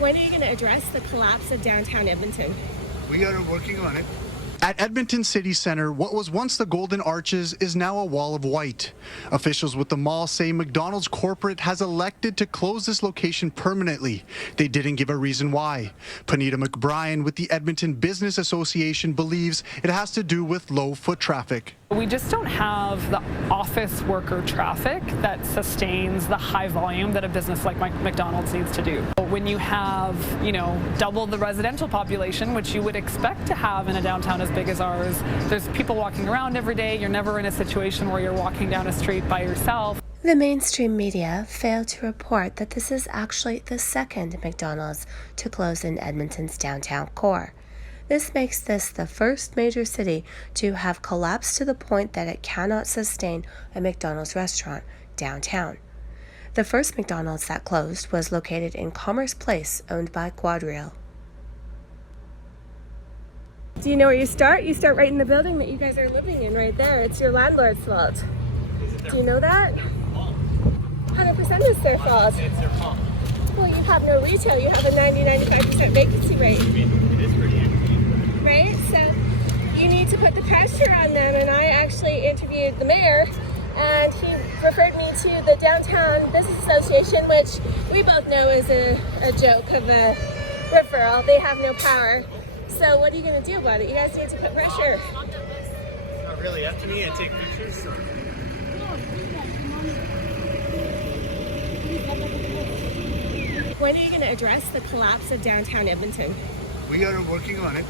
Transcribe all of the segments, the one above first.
When are you going to address the collapse of downtown Edmonton? We are working on it. At Edmonton City Centre, what was once the Golden Arches is now a wall of white. Officials with the mall say McDonald's corporate has elected to close this location permanently. They didn't give a reason why. Puneeta Mcbryan with the Edmonton Business Association believes it has to do with low foot traffic. We just don't have the office worker traffic that sustains the high volume that a business like McDonald's needs to do. When you have, double the residential population, which you would expect to have in a downtown as big as ours, there's people walking around every day. You're never in a situation where you're walking down a street by yourself. The mainstream media failed to report that this is actually the second McDonald's to close in Edmonton's downtown core. This makes this the first major city to have collapsed to the point that it cannot sustain a McDonald's restaurant downtown. The first McDonald's that closed was located in Commerce Place, owned by Quadrail. Do you know where you start? You start right in the building that you guys are living in right there. It's your landlord's fault. Do you know that? 100% is their fault. It's their fault. Well, you have no retail. You have a 90-95% vacancy rate. It is pretty interesting. Right? So you need to put the pressure on them. And I actually interviewed the mayor, and he referred me to the Downtown Business Association, which we both know is a joke of a referral. They have no power. So what are you going to do about it? You guys need to put pressure. It's not really up to me. I take pictures. So. When are you going to address the collapse of downtown Edmonton? We are working on it.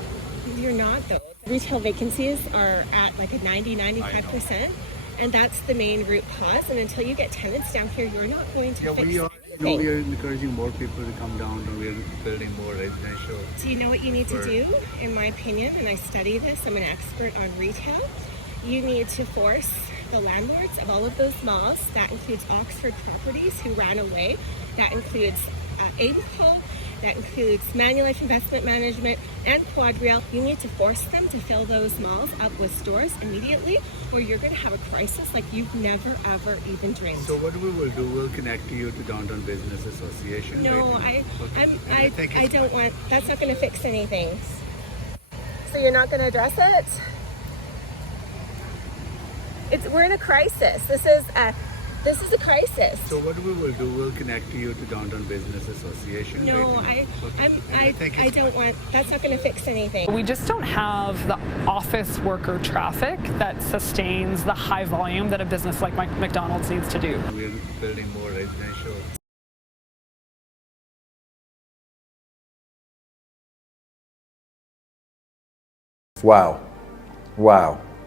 You're not, though. Retail vacancies are at like a 90-95%, and that's the main root cause. And until you get tenants down here, you're not going to fix anything. We are encouraging more people to come down, and we are building more residential. Do you know what you need to do? In my opinion, and I study this, I'm an expert on retail. You need to force the landlords of all of those malls, that includes Oxford Properties, who ran away, that includes Aimco, that includes Manulife Investment Management and Quadrail. You need to force them to fill those malls up with stores immediately, or you're going to have a crisis like you've never ever even dreamed. So what we will do, we'll connect you to Downtown Business Association. No, I don't want. That's not going to fix anything. So you're not going to address it? We're in a crisis. This is a crisis. So what we will do, we'll connect you to Downtown Business Association. No, I don't want. That's not going to fix anything. We just don't have the office worker traffic that sustains the high volume that a business like McDonald's needs to do. We're building more residential. Wow.